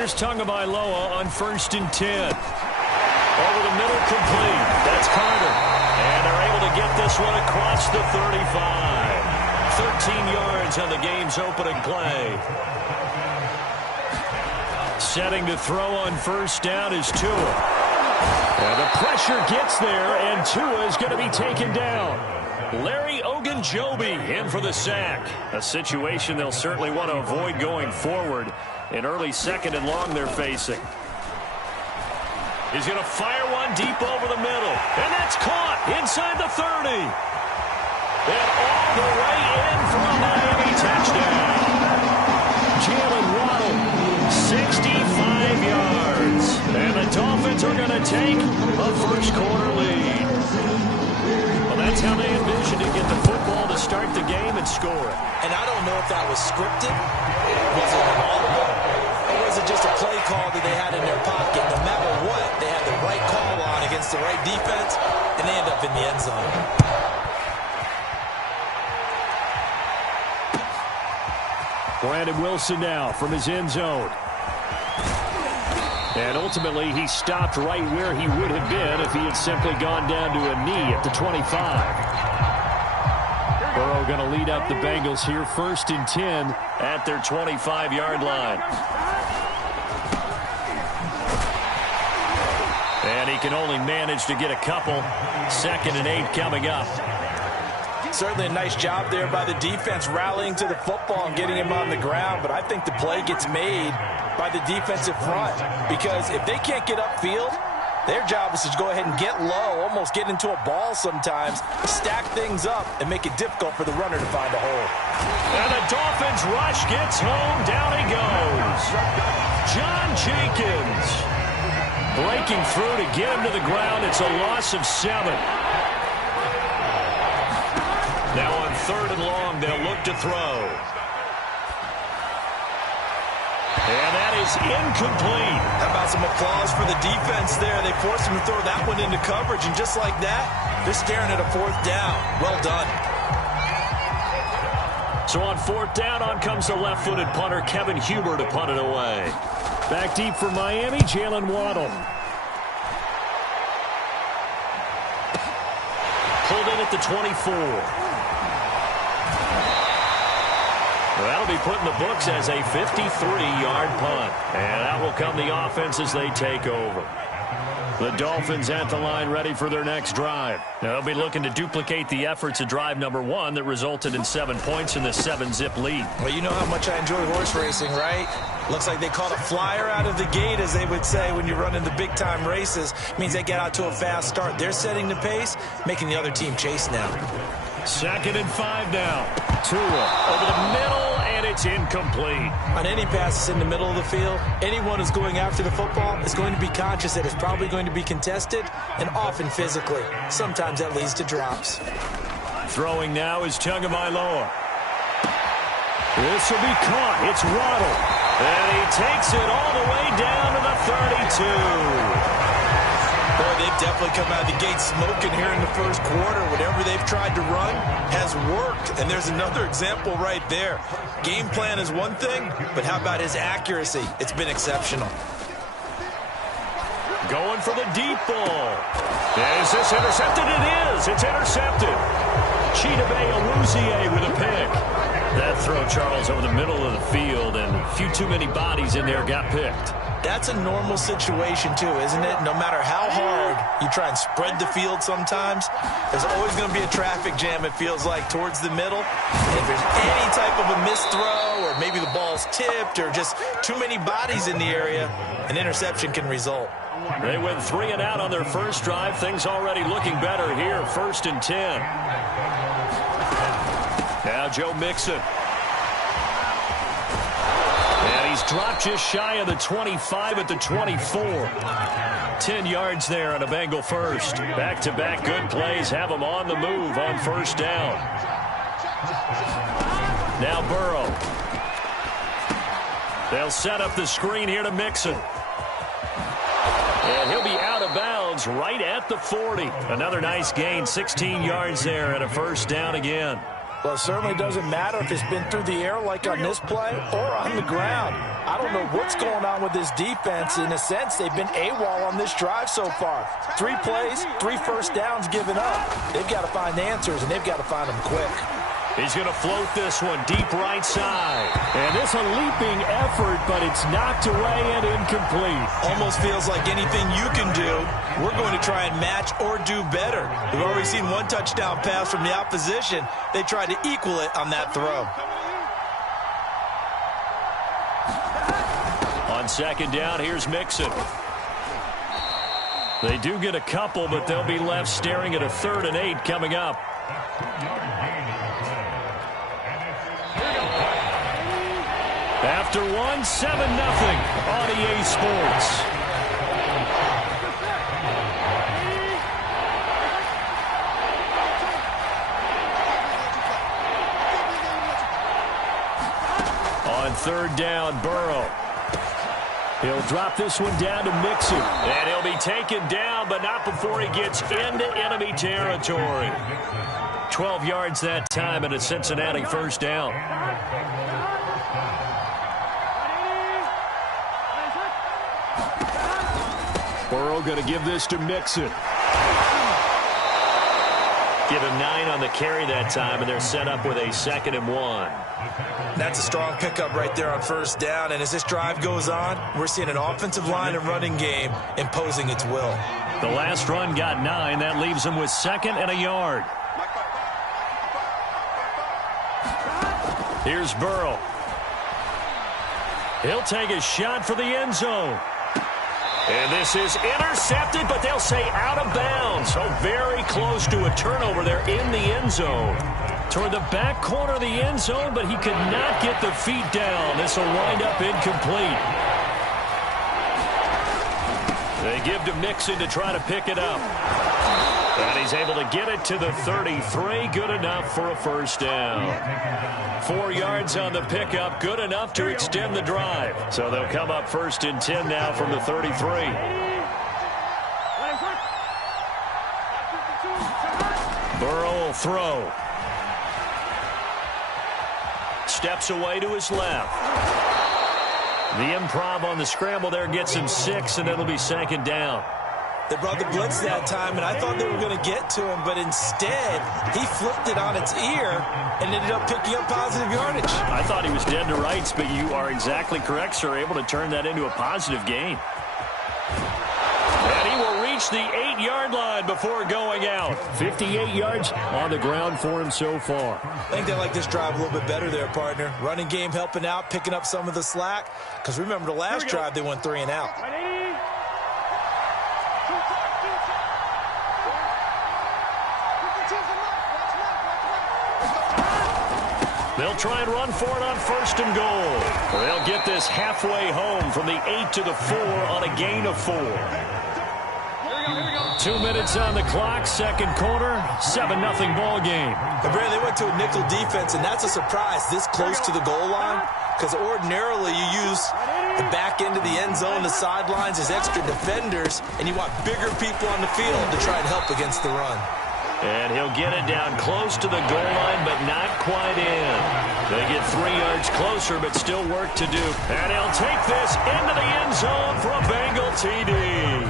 Here's Tagovailoa on 1st and 10. Over the middle, complete. That's Carter. And they're able to get this one across the 35. 13 yards on the game's opening play. Setting to throw on 1st down is Tua. And the pressure gets there, and Tua is going to be taken down. Larry Ogunjobi in for the sack. A situation they'll certainly want to avoid going forward. An early 2nd and long they're facing. He's going to fire one deep over the middle. And that's caught inside the 30. And all the way in for a Miami touchdown. Jalen Waddle, 65 yards. And the Dolphins are going to take a first-quarter lead. Well, that's how they envisioned to get the football to start the game and score it. And I don't know if that was scripted. Was it audible? Or was it just a play call that they had in their pocket? No matter what, they had the right call on against the right defense, and they end up in the end zone. Brandon Wilson now from his end zone. And ultimately, he stopped right where he would have been if he had simply gone down to a knee at the 25. Burrow going to lead up the Bengals here, 1st and 10 at their 25-yard line. And he can only manage to get a couple. 2nd and 8 coming up. Certainly a nice job there by the defense rallying to the football and getting him on the ground. But I think the play gets made by the defensive front, because if they can't get upfield, their job is to go ahead and get low, almost get into a ball sometimes, stack things up, and make it difficult for the runner to find a hole. And the Dolphins rush gets home. Down he goes. John Jenkins breaking through to get him to the ground. It's a loss of 7. Now on 3rd and long, they'll look to throw. And that is incomplete. How about some applause for the defense there? They forced him to throw that one into coverage, and just like that, they're staring at a 4th down. Well done. So on 4th down, on comes the left-footed punter, Kevin Huber, to punt it away. Back deep for Miami, Jalen Waddle. Pulled in at the 24. That'll be put in the books as a 53-yard punt. And that will come the offense as they take over. The Dolphins at the line ready for their next drive. Now they'll be looking to duplicate the efforts of drive number 1 that resulted in 7 points in the 7-zip lead. Well, you know how much I enjoy horse racing, right? Looks like they caught a flyer out of the gate, as they would say when you're running the big-time races. Means they get out to a fast start. They're setting the pace, making the other team chase now. 2nd and 5 now. Tua over the middle, and it's incomplete. On any passes in the middle of the field, anyone who's going after the football is going to be conscious that it's probably going to be contested, and often physically. Sometimes that leads to drops. Throwing now is Tagovailoa. This will be caught. It's Waddle. And he takes it all the way down to the 32. Boy, they've definitely come out of the gate smoking here in the 1st quarter. Whatever they've tried to run has worked. And there's another example right there. Game plan is one thing, but how about his accuracy? It's been exceptional. Going for the deep ball. Is this intercepted? It is. It's intercepted. Chidobe Awuzie with a pick. That throw, Charles, over the middle of the field, and a few too many bodies in there got picked. That's a normal situation, too, isn't it? No matter how hard you try and spread the field sometimes, there's always going to be a traffic jam, it feels like, towards the middle. And if there's any type of a missed throw, or maybe the ball's tipped, or just too many bodies in the area, an interception can result. They went 3 and out on their first drive. Things already looking better here. 1st and 10. Now Joe Mixon. And he's dropped just shy of the 25 at the 24. 10 yards there on a Bengal first. Back-to-back good plays have him on the move on 1st down. Now Burrow. They'll set up the screen here to Mixon. And he'll be out of bounds right at the 40. Another nice gain, 16 yards there and a 1st down again. Well, it certainly doesn't matter if it's been through the air like on this play or on the ground. I don't know what's going on with this defense. In a sense, they've been AWOL on this drive so far. 3 plays, 3 first downs given up. They've got to find answers, and they've got to find them quick. He's going to float this one deep right side. And it's a leaping effort, but it's knocked away and incomplete. Almost feels like anything you can do, we're going to try and match or do better. We've already seen 1 touchdown pass from the opposition. They tried to equal it on that throw. On second down, here's Mixon. They do get a couple, but they'll be left staring at a 3rd and 8 coming up. After 1, 7-0 on EA Sports. On 3rd down, Burrow. He'll drop this one down to Mixon. And he'll be taken down, but not before he gets into enemy territory. 12 yards that time and a Cincinnati first down. Burrow going to give this to Mixon. Give him 9 on the carry that time, and they're set up with a 2nd and 1. That's a strong pickup right there on first down, and as this drive goes on, we're seeing an offensive line and running game imposing its will. The last run got 9. That leaves him with 2nd and a yard. Here's Burrow. He'll take a shot for the end zone. And this is intercepted, but they'll say out of bounds. So very close to a turnover there in the end zone. Toward the back corner of the end zone, but he could not get the feet down. This will wind up incomplete. They give to Mixon to try to pick it up. And he's able to get it to the 33. Good enough for a first down. 4 yards on the pickup. Good enough to extend the drive. So they'll come up 1st and 10 now from the 33. Burrow will throw. Steps away to his left. The improv on the scramble there gets him 6, and it'll be 2nd down. They brought the blitz that time, and I thought they were going to get to him, but instead, he flipped it on its ear and ended up picking up positive yardage. I thought he was dead to rights, but you are exactly correct, sir. Able to turn that into a positive gain. And he will reach the 8-yard line before going out. 58 yards on the ground for him so far. I think they like this drive a little bit better there, partner. Running game helping out, picking up some of the slack. Because remember, the last drive, they went 3 and out. They'll try and run for it on 1st and goal. They'll get this halfway home from the 8 to the 4 on a gain of 4. 2 minutes on the clock, 2nd quarter, 7-0 ball game. And Brad, they went to a nickel defense, and that's a surprise this close to the goal line, because ordinarily you use the back end of the end zone, the sidelines as extra defenders, and you want bigger people on the field to try and help against the run. And he'll get it down close to the goal line, but not quite in. They get 3 yards closer, but still work to do. And he'll take this into the end zone for a Bengal TD.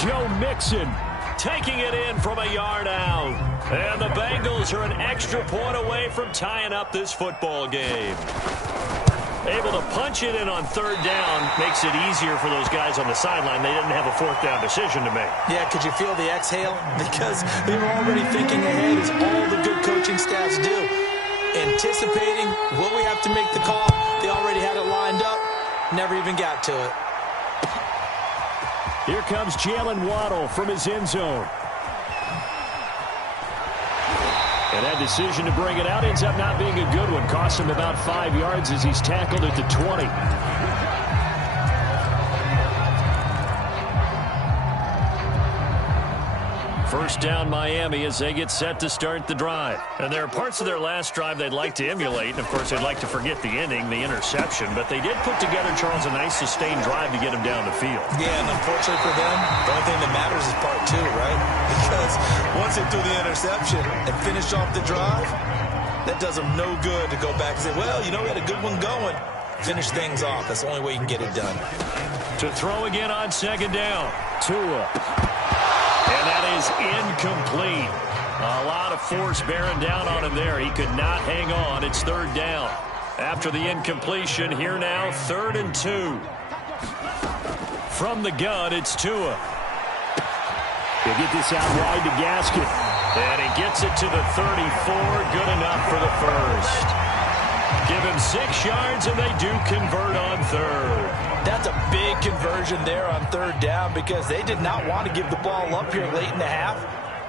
Joe Mixon taking it in from a yard out. And the Bengals are an extra point away from tying up this football game. Able to punch it in on 3rd down makes it easier for those guys on the sideline. They didn't have a 4th down decision to make. Yeah, could you feel the exhale? Because they were already thinking ahead, as all the good coaching staffs do. Anticipating, will we have to make the call? They already had it lined up, never even got to it. Here comes Jalen Waddle from his end zone. And that decision to bring it out ends up not being a good one. Cost him about 5 yards as he's tackled at the 20. First down Miami as they get set to start the drive. And there are parts of their last drive they'd like to emulate. And, of course, they'd like to forget the ending, the interception. But they did put together, Charles, a nice sustained drive to get them down the field. Yeah, and unfortunately for them, the only thing that matters is part two, right? Because once they threw the interception and finished off the drive, that does them no good to go back and say, well, you know, we had a good one going. Finish things off. That's the only way you can get it done. To throw again on second down. Tua. And that is incomplete. A lot of force bearing down on him there. He could not hang on. It's third down. After the incompletion, here now, 3rd and 2. From the gun, it's Tua. He'll get this out wide to Gaskin. And he gets it to the 34. Good enough for the first. Give him 6 yards, and they do convert on third. That's a big conversion there on third down because they did not want to give the ball up here late in the half.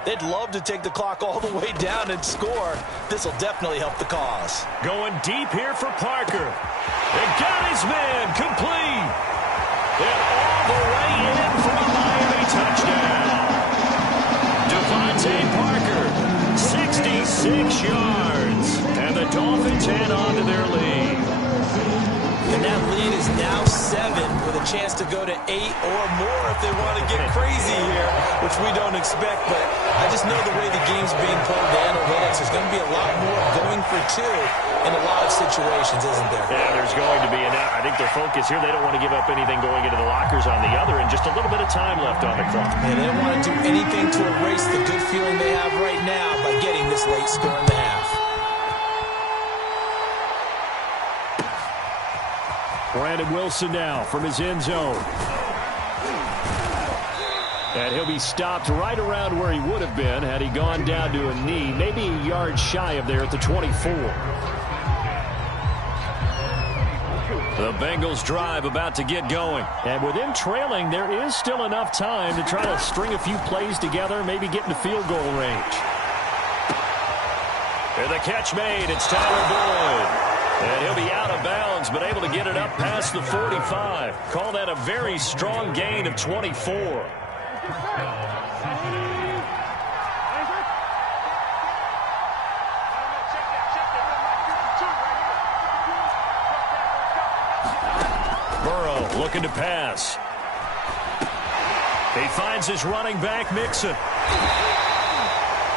They'd love to take the clock all the way down and score. This will definitely help the cause. Going deep here for Parker. And got his man complete. And all the way in for a Miami touchdown. Devontae Parker, 66 yards. And the Dolphins head on to their lead. And that lead is now 7 with a chance to go to 8 or more if they want to get crazy here, which we don't expect. But I just know the way the game's being played, the analytics, there's going to be a lot more going for 2 in a lot of situations, isn't there? Yeah, there's going to be. And I think their focus here, they don't want to give up anything going into the lockers on the other, and just a little bit of time left on the clock. And they don't want to do anything to erase the good feeling they have right now by getting this late score in the half. Brandon Wilson now from his end zone. And he'll be stopped right around where he would have been had he gone down to a knee, maybe a yard shy of there at the 24. The Bengals drive about to get going. And with them trailing, there is still enough time to try to string a few plays together, maybe get into field goal range. And the catch made. It's Tyler Boyd. And he'll be out of bounds, but able to get it up past the 45. Call that a very strong gain of 24. Burrow looking to pass. He finds his running back, Mixon.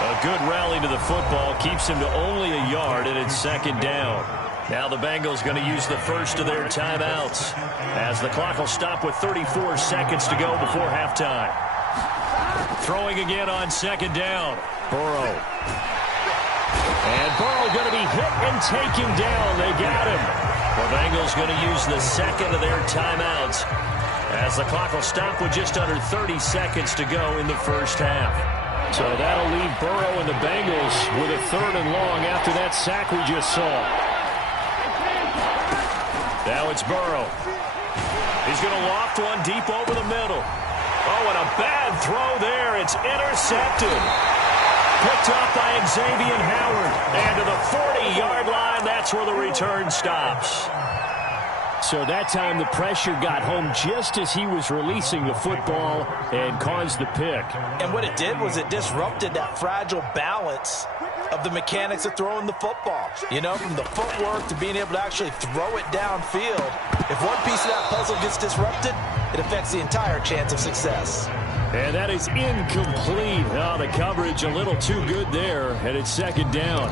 A good rally to the football keeps him to only a yard, and it's second down. Now the Bengals going to use the first of their timeouts as the clock will stop with 34 seconds to go before halftime. Throwing again on second down. Burrow. And Burrow going to be hit and taken down. They got him. The Bengals going to use the second of their timeouts as the clock will stop with just under 30 seconds to go in the first half. So that'll leave Burrow and the Bengals with a 3rd and long after that sack we just saw. Now it's Burrow. He's going to loft one deep over the middle. Oh, and a bad throw there. It's intercepted. Picked up by Xavier Howard. And to the 40-yard line, that's where the return stops. So that time the pressure got home just as he was releasing the football and caused the pick. And what it did was it disrupted that fragile balance of the mechanics of throwing the football. You know, from the footwork to being able to actually throw it downfield. If one piece of that puzzle gets disrupted, it affects the entire chance of success. And that is incomplete. Oh, the coverage a little too good there, and it's second down.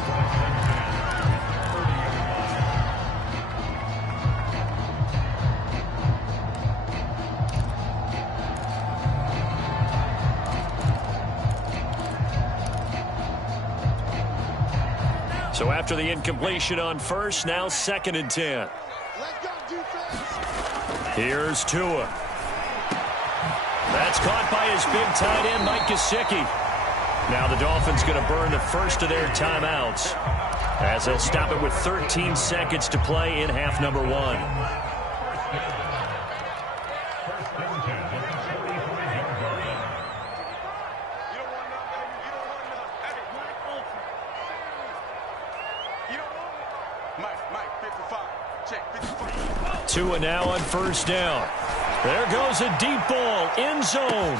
So after the incompletion on first, now 2nd and 10. Here's Tua. That's caught by his big tight end, Mike Gesicki. Now the Dolphins going to burn the first of their timeouts as they'll stop it with 13 seconds to play in half number 1. Tua now on first down. There goes a deep ball, end zone.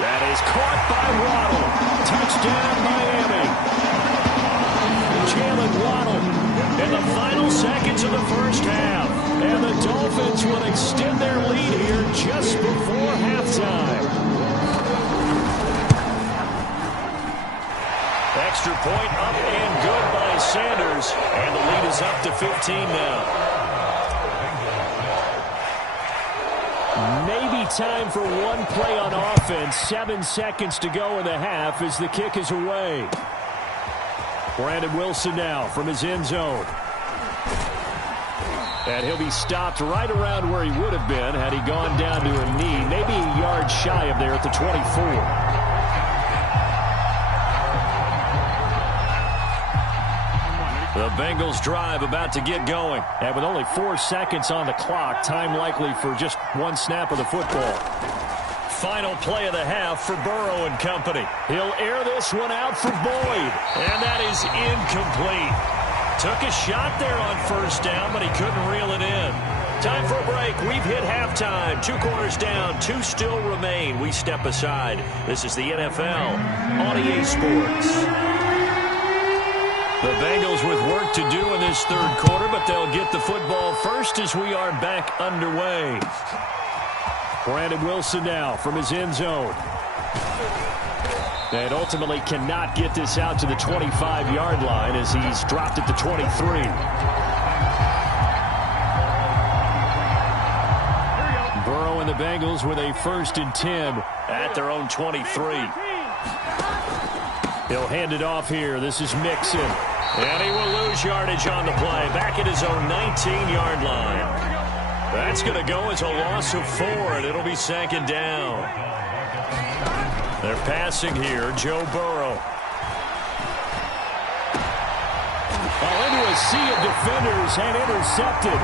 That is caught by Waddle. Touchdown, Miami. Jalen Waddle in the final seconds of the first half. And the Dolphins will extend their lead here just before halftime. Extra point up and good by Sanders. And the lead is up to 15 now. Maybe time for one play on offense. 7 seconds to go in the half as the kick is away. Brandon Wilson now from his end zone. And he'll be stopped right around where he would have been had he gone down to a knee. Maybe a yard shy of there at the 24. The Bengals drive about to get going. And with only 4 seconds on the clock, time likely for just one snap of the football. Final play of the half for Burrow and company. He'll air this one out for Boyd. And that is incomplete. Took a shot there on first down, but he couldn't reel it in. Time for a break. We've hit halftime. 2 quarters down. 2 still remain. We step aside. This is the NFL on EA Sports. The Bengals with work to do in this third quarter, but they'll get the football first as we are back underway. Brandon Wilson now from his end zone. And ultimately cannot get this out to the 25-yard line as he's dropped at the 23. Burrow and the Bengals with a 1st and 10 at their own 23. He'll hand it off here. This is Mixon. And he will lose yardage on the play. Back at his own 19-yard line. That's going to go as a loss of 4, and it'll be 2nd down. They're passing here. Joe Burrow. Into a sea of defenders and intercepted.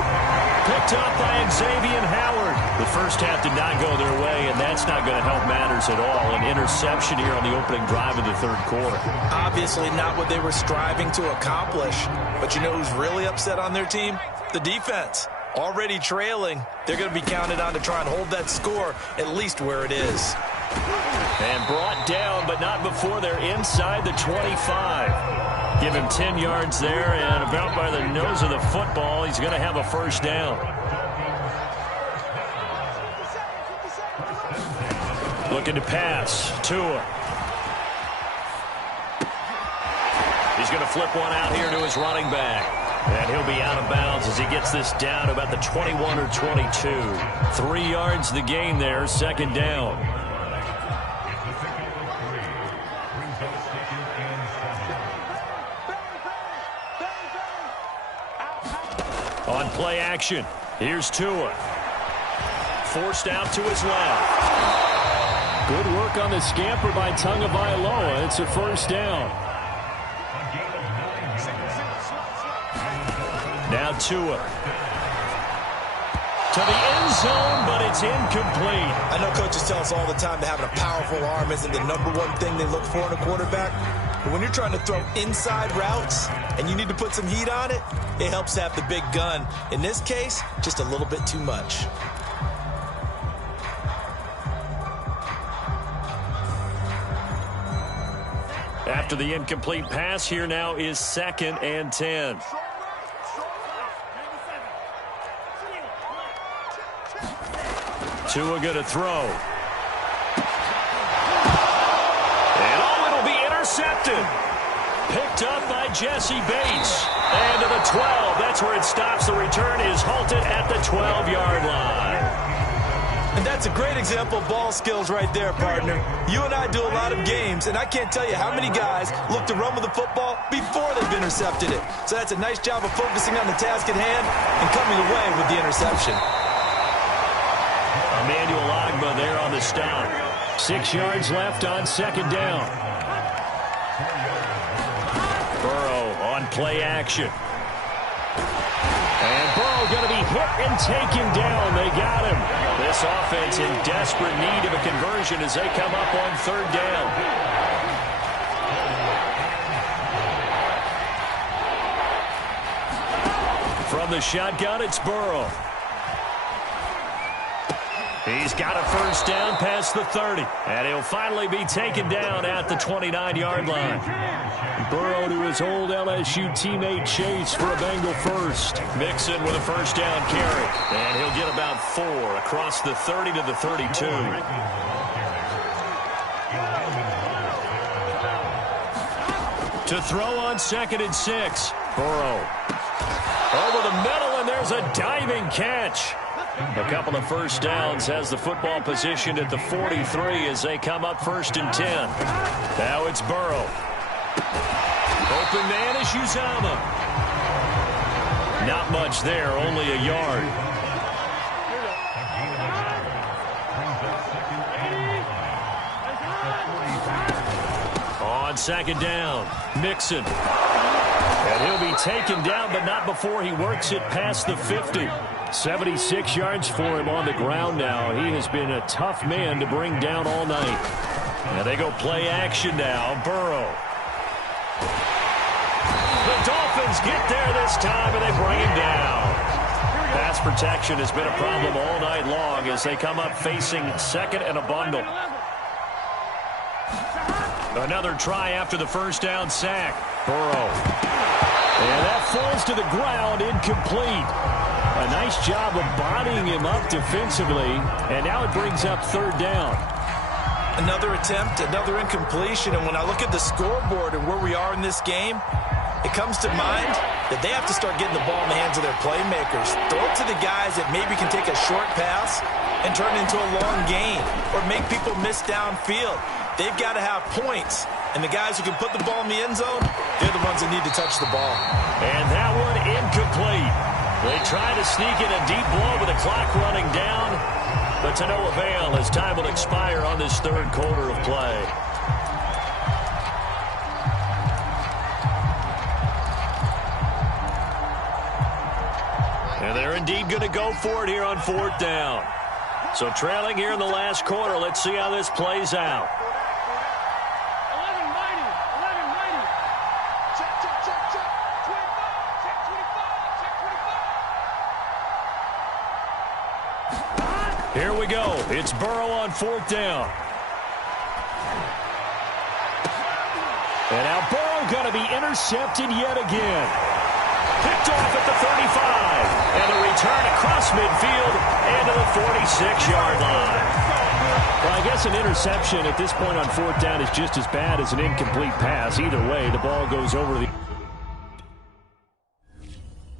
Picked up by Xavier Howard. The first half did not go their way, and that's not going to help matters at all. An interception here on the opening drive of the third quarter. Obviously not what they were striving to accomplish. But you know who's really upset on their team? The defense. Already trailing. They're going to be counted on to try and hold that score at least where it is. And brought down, but not before they're inside the 25. Give him 10 yards there, and about by the nose of the football, he's going to have a first down. Looking to pass. Tua. He's going to flip one out here to his running back. And he'll be out of bounds as he gets this down to about the 21 or 22. 3 yards the gain there, 2nd down. On play action, here's Tua. Forced out to his left. Good work on the scamper by Tagovailoa. It's a first down. Now Tua. To the end zone, but it's incomplete. I know coaches tell us all the time that having a powerful arm isn't the #1 thing they look for in a quarterback. But when you're trying to throw inside routes and you need to put some heat on it, it helps to have the big gun. In this case, just a little bit too much. After the incomplete pass, here now is 2nd and 10. Tua going to throw. And it'll be intercepted. Picked up by Jesse Bates. And to the 12. That's where it stops. The return is halted at the 12-yard line. And that's a great example of ball skills right there, partner. You and I do a lot of games, and I can't tell you how many guys look to run with the football before they've intercepted it. So that's a nice job of focusing on the task at hand and coming away with the interception. Emmanuel Ogbah there on the stop. 6 yards left on 2nd down. Burrow on play action. And Burrow going to be hit and taken down. They got him. This offense in desperate need of a conversion as they come up on 3rd down. From the shotgun, it's Burrow. He's got a first down past the 30, and he'll finally be taken down at the 29-yard line. Burrow to his old LSU teammate Chase for a Bengal first. Mixon with a first down carry, and he'll get about 4 across the 30 to the 32. To throw on 2nd and 6. Burrow over the middle, and there's a diving catch. A couple of first downs has the football positioned at the 43 as they come up 1st and 10. Now it's Burrow. Open man is Uzama. Not much there, only a yard. On 2nd down, Mixon. And he'll be taken down, but not before he works it past the 50. 76 yards for him on the ground now. He has been a tough man to bring down all night. And they go play action now. Burrow. The Dolphins get there this time, and they bring him down. Pass protection has been a problem all night long as they come up facing 2nd and a bundle. Another try after the first down sack. Burrow. And that falls to the ground, incomplete. A nice job of bodying him up defensively, and now it brings up 3rd down. Another attempt, another incompletion, and when I look at the scoreboard and where we are in this game, it comes to mind that they have to start getting the ball in the hands of their playmakers. Throw it to the guys that maybe can take a short pass and turn it into a long gain or make people miss downfield. They've got to have points, and the guys who can put the ball in the end zone, they're the ones that need to touch the ball. And that one incomplete. They try to sneak in a deep blow with the clock running down, but to no avail as time will expire on this 3rd quarter of play. And they're indeed going to go for it here on 4th down. So trailing here in the last quarter, let's see how this plays out. Here we go. It's Burrow on 4th down. And now Burrow going to be intercepted yet again. Picked off at the 35. And a return across midfield and to the 46-yard line. Well, I guess an interception at this point on 4th down is just as bad as an incomplete pass. Either way, the ball goes over the